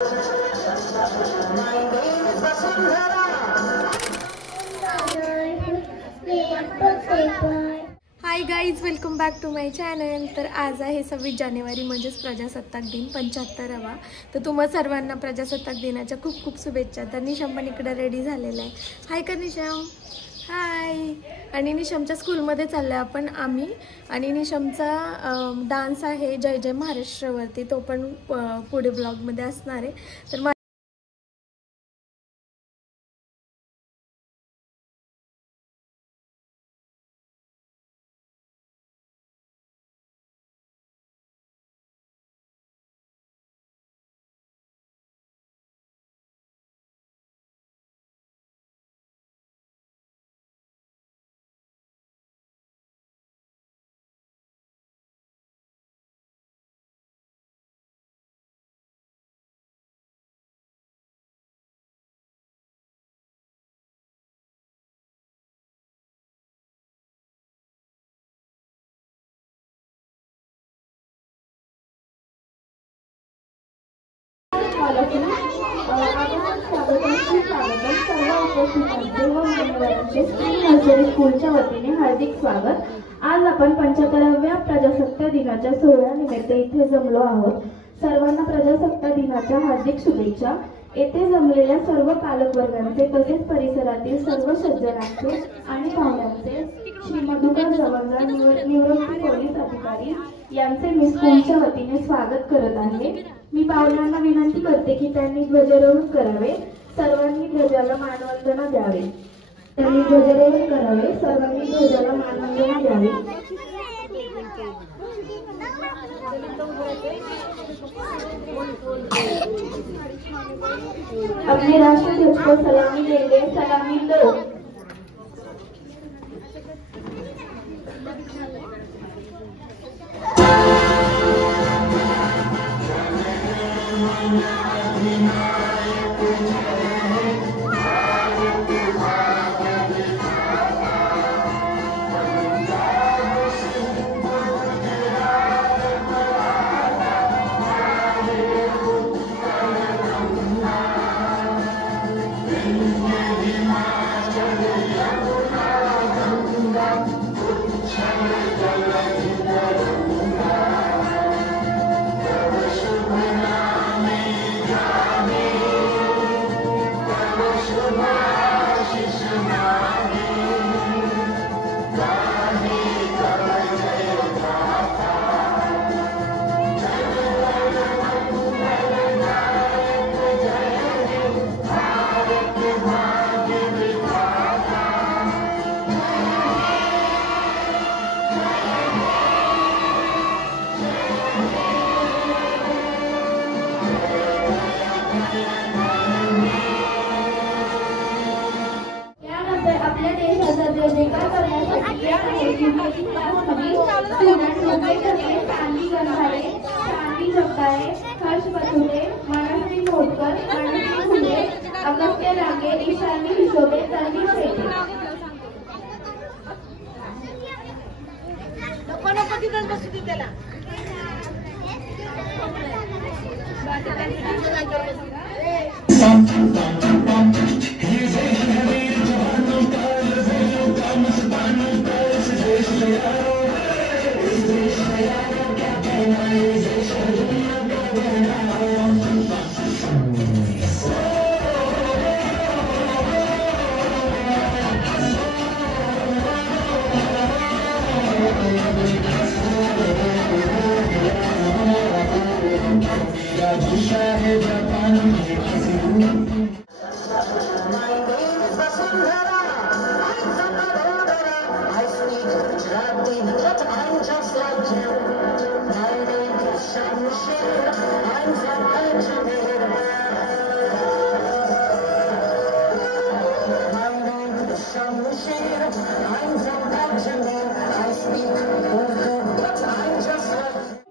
High guys, welcome back to my channel. तर आज आहे 26 जानेवारी म्हणजेच प्रजासत्ताक दिन 75वा. तर तुम्हा सर्वांना प्रजासत्ताक दिनाच्या खूप खूप शुभेच्छा. तर निशम पण इकडे रेडी झालेला आहे. हाय का निशम? हाय. आणि निशमच्या स्कूलमध्ये चाललो आहे आपण आम्ही. आणि निशमचा डान्स आहे जय जय महाराष्ट्रवरती, तो पण पुढे ब्लॉगमध्ये असणार आहे. तर स्कूलच्या वतीने हार्दिक स्वागत. आज आपण 75व्या प्रजासत्ताक दिनाच्या सोहळ्यानिमित्त इथे जमलो आहोत. सर्वांना प्रजासत्ताक दिनाच्या हार्दिक शुभेच्छा. येथे जमलेल्या सर्व पालकवर्गांचे तसेच परिसरातील सर्व सज्जनांचे आणि पाहुण्यांचे श्री मधुकर जवळगा निवृत्त पोलीस अधिकारी यांचे मी स्कूलच्या वतीने स्वागत करत आहे. मी पाहुण्यांना विनंती करते की त्यांनी ध्वजारोहण करावे. सर्वांनी ध्वजाला मानवंदना द्यावे. त्यांनी ध्वजारोहण करावे. सर्वांनी ध्वजाला मानवंदना द्यावी. अपने राष्ट्रध्वज को सलामी देंगे. सलामी लो. आपल्या देशाचा जयजयकार करण्यासाठी शांती गंधारे, शांती जगतारे, हर्ष बसुदे, मनस्वी मोडकर, मनस्वी फुले, अगस्त्य लागे, ईशानी हिशोबे, तन्वी शेटे.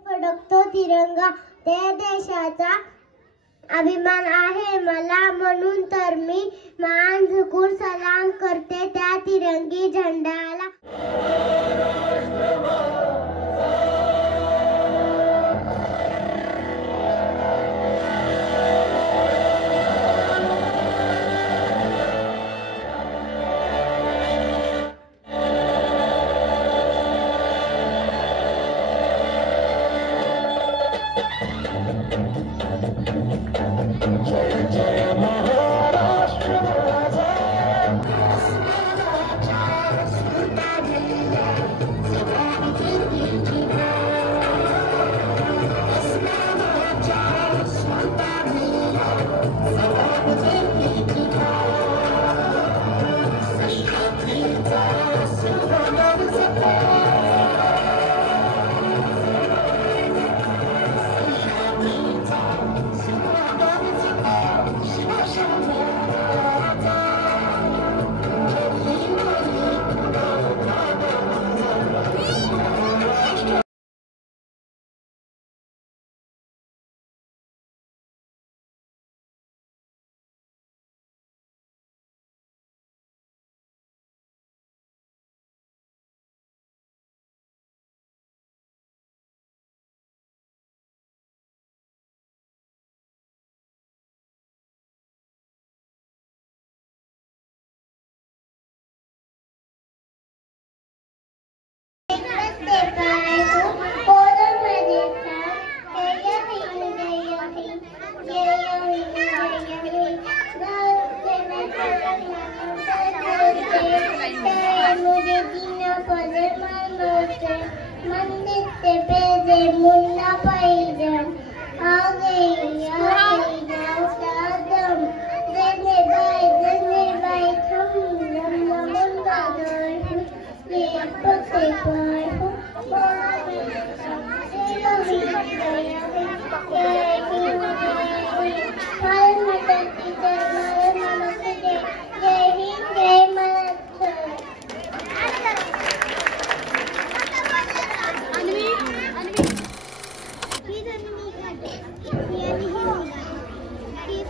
फडकतो तिरंगा ते देशाचा अभिमान आहे मला, म्हणून तर मी मान झुकून सलाम करते त्या तिरंगी झेंड्याला.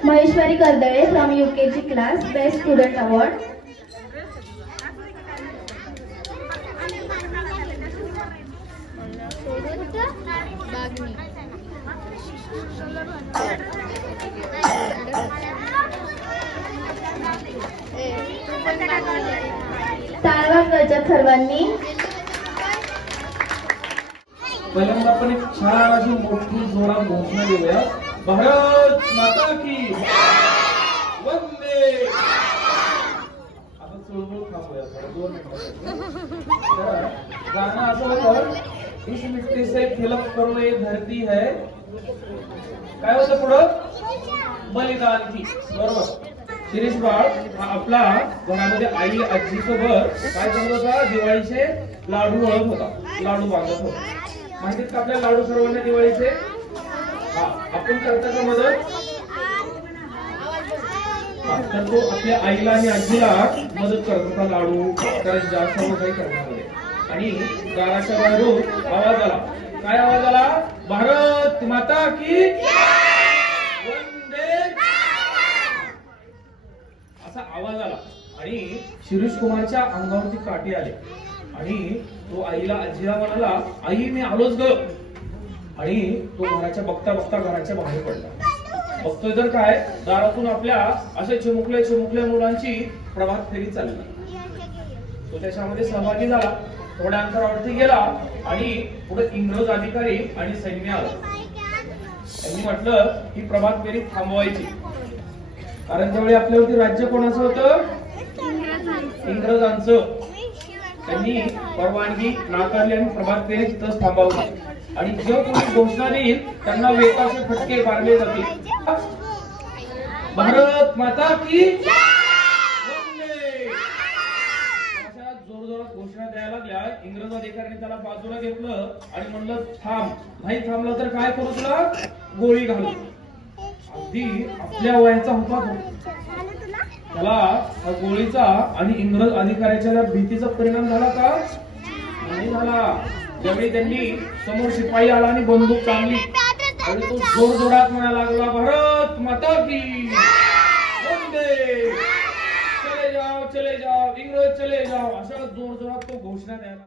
Maheshwari Kardale from UKG class best student award. ताळवांगच्या सर्वांनी. पहिल्यांदा आपण एक छान अशी मोठी जोरात घोषणा देऊया. भारत माता की वंदे. आता चुळबुळ थांबूया, 2 मिनिटं. गाणं असं होतं, इस मिट्टी से खिलक करो ये धरती है. काय होतं पुढं? बलिदान की. बरोबर. शिरीष बाळ हा आपला घरामध्ये आई आजी सोबत काय करत होता? दिवाळीचे लाडू वळत होता, लाडू बांधत होता. माहितीत का आपल्या लाडू सर्वांना दिवाळीचे? हा, आपण करता का मदत? तर तो आपल्या आईला आणि आजीला मदत करत होता लाडू करंजा सर्व काही करण्यामध्ये. आणि दाराच्या बाहेरून आवाज आला. काय आवाज आला? भारत माता की वंदे. असा आवाज आला आणि शिरीष कुमारच्या अंगावरती काठी आले आणि तो आईला आजीला म्हणाला, आई मी आलोच ग. आणि तो घराच्या बघता बघता घराच्या बाहेर पडला. बघतोय तर काय, दारातून आपल्या असे चिमुकल्या मुलांची प्रभात फेरी चालली. तो त्याच्यामध्ये सहभागी झाला. थोड्या अंतरावरती गेला आणि पुढे इंग्रज अधिकारी आणि सैन्य आलं. त्यांनी म्हटलं ही प्रभात फेरी थांबवायची, कारण त्यावेळी आपल्यावरती राज्य कोणाचं होतं? इंग्रजांचं. त्यांनी परवानगी नाकारली आणि प्रभात फेरी तिथंच थांबवली. आणि जो कोणी घोषणा देईल त्यांना वेताचे फटके मारले जातील. भारत माता की वंदे. अशा जोरजोरात घोषणा द्यायला लागल्या. इंग्रज अधिकाऱ्यांनी त्याला बाजूला घेतलं आणि म्हणलं थांब, नाही थांबलं तर काय करू तुला? गोळी घालू. अगदी आपल्या वयाचा होता तो. त्याला गोळीचा आणि इंग्रज अधिकाऱ्याच्या भीतीचा परिणाम झाला का? नाही झाला. ज्यावेळी त्यांनी समोर शिपाई आला आणि बंदूक ताणली आणि तो जोरजोरात म्हणायला लागला, भारत माता की वंदे. चले जाओ इंग्रज चले जाओ. अशा जोरजोरात तो घोषणा द्यायला.